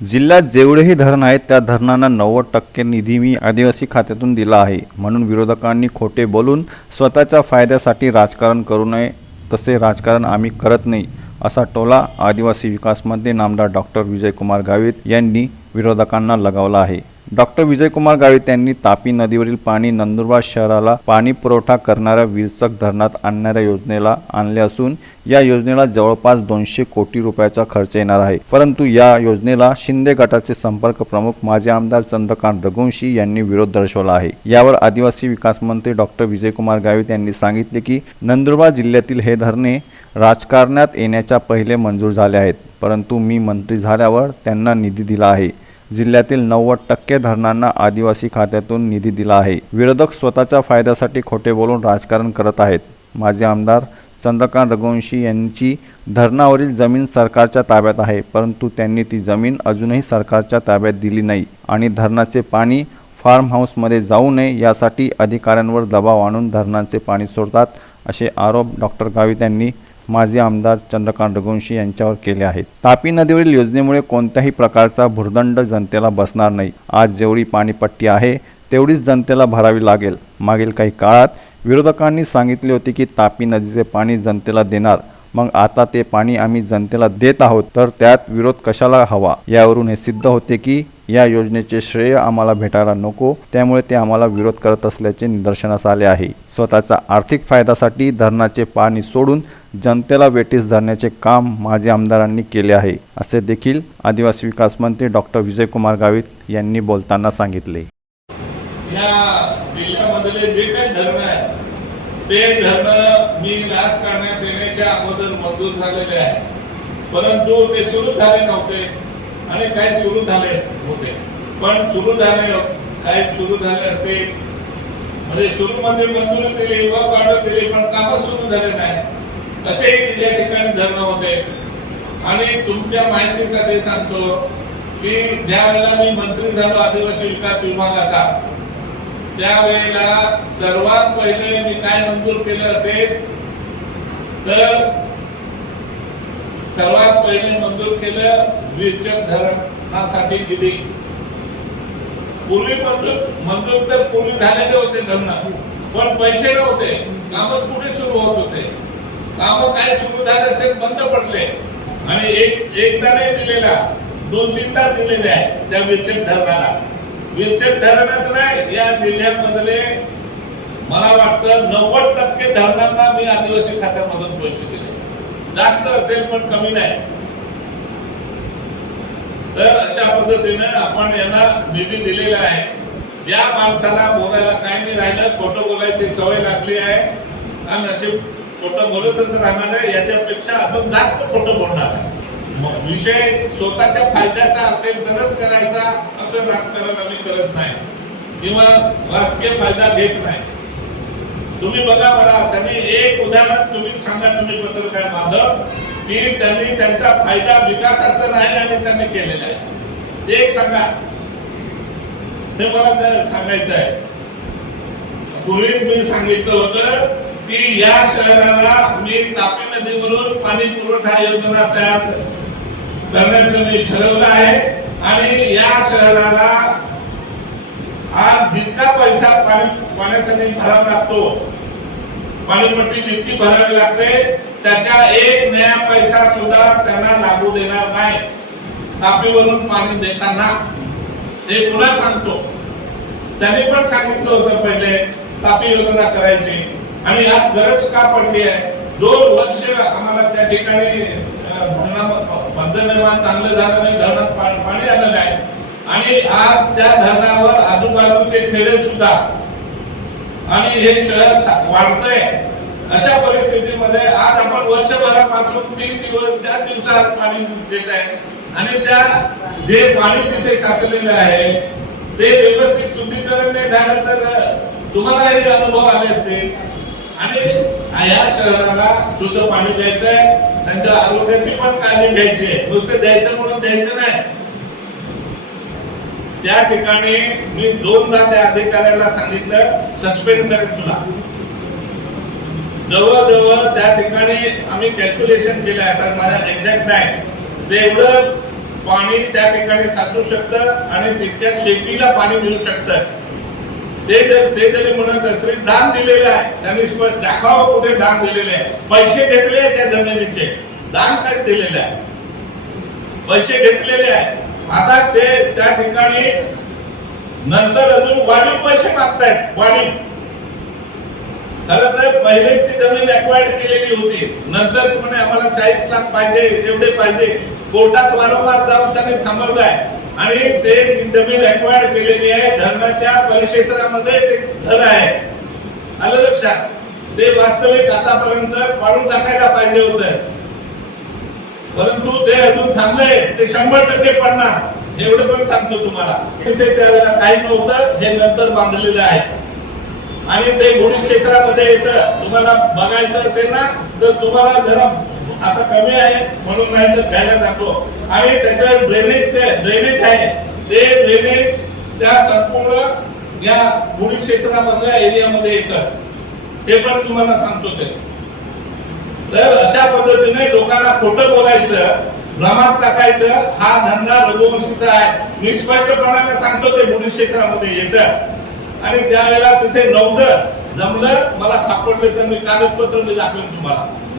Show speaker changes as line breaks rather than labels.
जिल्ह्यात जेवढेही धरण आहेत त्या धरणांना नव्वद टक्के निधी मी आदिवासी खात्यातून दिला आहे. म्हणून विरोधकांनी खोटे बोलून स्वतःच्या फायद्यासाठी राजकारण करू नये तसे राजकारण आम्ही करत नाही असा टोला आदिवासी विकास मंत्री नामदार डॉक्टर विजयकुमार गावित यांनी विरोधकांना लगावला आहे. डॉक्टर विजयकुमार गावित यांनी तापी नदीवरील पाणी नंदुरबार शहराला पाणी पुरवठा करणाऱ्या विरचक धरणात आणणाऱ्या योजनेला आणले असून या योजनेला जवळपास दोनशे कोटी रुपयाचा खर्च येणार आहे. परंतु या योजनेला शिंदे गटाचे संपर्क प्रमुख माजी आमदार चंद्रकांत रघुवंशी यांनी विरोध दर्शवला आहे. यावर आदिवासी विकास मंत्री डॉक्टर विजयकुमार गावित यांनी सांगितले की नंदुरबार जिल्ह्यातील हे धरणे राजकारणात येण्याच्या पहिले मंजूर झाले आहेत. परंतु मी मंत्री झाल्यावर त्यांना निधी दिला आहे. जिल्ह्यातील नव्वद टक्के धरणांना आदिवासी खात्यातून निधी दिला आहे. विरोधक स्वतःच्या फायद्यासाठी खोटे बोलून राजकारण करत आहेत. माजी आमदार चंद्रकांत रघुवंशी यांची धरणावरील जमीन सरकारच्या ताब्यात आहे परंतु त्यांनी ती जमीन अजूनही सरकारच्या ताब्यात दिली नाही आणि धरणाचे पाणी फार्म हाऊसमध्ये जाऊ नये यासाठी अधिकाऱ्यांवर दबाव आणून धरणांचे पाणी सोडतात असे आरोप डॉक्टर गावित यांनी माजी आमदार चंद्रकांत रघुवंशी यांच्यावर केले आहेत. तापी नदीवरील योजनेमुळे कोणत्याही प्रकारचा भुर्दंड जनतेला बसणार नाही. आज जेवढी पाणीपट्टी आहे तेवढीच जनतेला भरावी लागेल. मागील काही काळात विरोधकांनी सांगितले होते की तापी नदीचे पाणी जनतेला देणार. मग आता ते पाणी आम्ही जनतेला देत आहोत तर त्यात विरोध कशाला हवा? यावरून हे सिद्ध होते की या योजनेचे श्रेय आम्हाला भेटायला नको. त्यामुळे ते आम्हाला विरोध करत असल्याचे निदर्शनास आले आहे. स्वतःचा आर्थिक फायद्यासाठी धरणाचे पाणी सोडून जनतेला वेटीस धरण्याचे काम माझे आमदारांनी केले आहे असे देखील आदिवासी विकास मंत्री डॉक्टर विजयकुमार गावित यांनी बोलताना सांगितले.
या जिल्ह्यामधले जे काही आहे ते मी करण्यात येण्याच्या अगोदर मंजूर झालेले आहे परंतु ते सुरू झाले नव्हते. आणि काय सुरू झाले होते पण सुरू झाले हो. काही सुरू झाले असते? म्हणजे सुरू मध्ये मंजुरी दिली व काढून दिली पण कामच सुरू झाले नाही. असे या ठिकाणी धरणं होते. आणि तुमच्या माहितीसाठी सांगतो की ज्या वेळेला मी मंत्री झालो आदिवासी विकास विभागाचा त्यावेळेला सर्वात पहिले मी काय मंजूर केलं असेल? तर सर्वात पहिले मंजूर केलं द्विचक धरणासाठी दिली. पूर्वी मंजूर मंजूर तर पूर्वी झालेले होते धरणं पण पैसे नव्हते. कामच कुठे सुरू होत होते? काम काय सुरू झाले असेल बंद पडले. आणि एक एकदा नाही दिलेला दोन तीनदा दिलेले आहे त्या विचक धरणाला. विचक धरणाच नाही या जिल्ह्यामधले मला वाटतं नव्वद टक्के धरणांना मी आदिवासी खात्यामधून पैसे दिले. जास्त असेल पण कमी नाही. तर अशा पद्धतीने आपण यांना निधी दिलेला आहे. या माणसाला बोलायला काही नाही राहिलं खोटं बोलायची सवय लागली आहे. आणि असे खोटं बोलतच राहणार आहे याच्यापेक्षा आपण जास्त खोटं बोलणार आहे. मग विषय स्वतःच्या फायद्याचा असेल तरच करायचा असं राजकारण आम्ही करत नाही. किंवा राजकीय फायदा घेत नाही. तुम्ही बघा बघा त्यांनी एक उदाहरण तुम्ही सांगा तुम्ही पत्रकार बांधव की त्यांनी त्यांचा फायदा विकासाचा नाही आणि त्यांनी केलेला आहे. एक सांगा. हे मला त्या सांगायचं आहे. पूर्वी मी सांगितलं होतं की या शहराला मी तापी नदीवरून पाणी पुरवठा योजना तयार करण्याचं मी ठरवलं आहे. आणि या शहराला आज जितका पैसा पाणी पाण्यासाठी भरावा लागतो पाणीपट्टी जितकी भरावी लागते त्याच्या एक नया पैसा सुद्धा त्यांना लागू देणार नाही. तापीवरून पाणी देताना हे पुन्हा सांगतो. त्यांनी पण सांगितलं होतं पहिले तापी योजना करायची. आणि आज गरज का पडली आहे? दोन वर्ष आम्हाला त्या ठिकाणी बंद निर्माण चांगलं झालं नाही धरणात पाणी आलेलं आहे. आणि आज त्या धरणावर आजूबाजूचे खेडे सुद्धा आणि हे शहर वाढतंय. अशा परिस्थितीमध्ये आज आपण वर्षभरापासून तीन दिवस त्या दिवसात पाणी देत आहे. आणि त्या जे पाणी तिथे साचलेलं आहे ते व्यवस्थित शुद्धीकरण नाही झालं तर तुम्हाला हे अनुभव आले असतील. आणि या शहराला शुद्ध पाणी द्यायचंय त्यांच्या आरोग्याची पण काळजी घ्यायची आहे. नुसतं द्यायचं म्हणून द्यायचं नाही. त्या ठिकाणी मी दोनदा त्या अधिकाऱ्याला सांगितलं सस्पेंड करेन तुला. जवळजवळ त्या ठिकाणी आम्ही कॅल्क्युलेशन केलं आता माझ्या एक्झॅक्ट नाही तेवढं पाणी त्या ठिकाणी साचू शकतं आणि तिथल्या शेतीला पाणी मिळू शकतं. ते जर ते जरी म्हणत असले दान दिलेलं आहे. त्यांनी स्पष्ट दाखवावं कुठे दान दिलेले आहे. पैसे घेतले आहे त्या जमिनीचे. दान काय दिलेलं आहे? पैसे घेतलेले आहे आता ते त्या ठिकाणी नंतर अजून वाढीव पैसे मागतायत वाढीव. खरं तर पहिले ती जमीन अक्वायर्ड केलेली होती. नंतर म्हणे आम्हाला चाळीस लाख पाहिजे एवढे पाहिजे. कोर्टात वारंवार जाऊन त्यांनी थांबवलं आहे आणि ते जमीन अक्वायर्ड केलेली आहे. धरणाच्या परिक्षेत्रामध्ये ते घर आहे. आलं लक्षात? ते वास्तविक आतापर्यंत पाडून टाकायला पाहिजे होतं. परंतु ते अजून थांबले. ते शंभर टक्के पडणार. एवढं पण सांगतो तुम्हाला. तिथे त्यावेळेला काही नव्हतं. हे नंतर बांधलेलं आहे. आणि ते गुढी क्षेत्रामध्ये येतं. तुम्हाला बघायचं असेल ना तर तुम्हाला जरा आता कमी आहे. म्हणून नाही तर घ्यायला जातो. आणि त्याचं ड्रेनेज ड्रेनेज आहे. ते ड्रेनेज त्या संपूर्ण या गुढी क्षेत्रामधल्या एरियामध्ये येतं. ते पण तुम्हाला सांगतो ते. तर अशा पद्धतीने लोकांना खोटं बोलायचं भ्रमात टाकायचं हा धंदा रघुवंशीचा आहे. मी स्पष्टपणाने सांगतो ते बुडी क्षेत्रामध्ये येतं. आणि त्यावेळेला तिथे नव्हतं जमलं मला सापडले तर मी कागदपत्र मी दाखवेन तुम्हाला.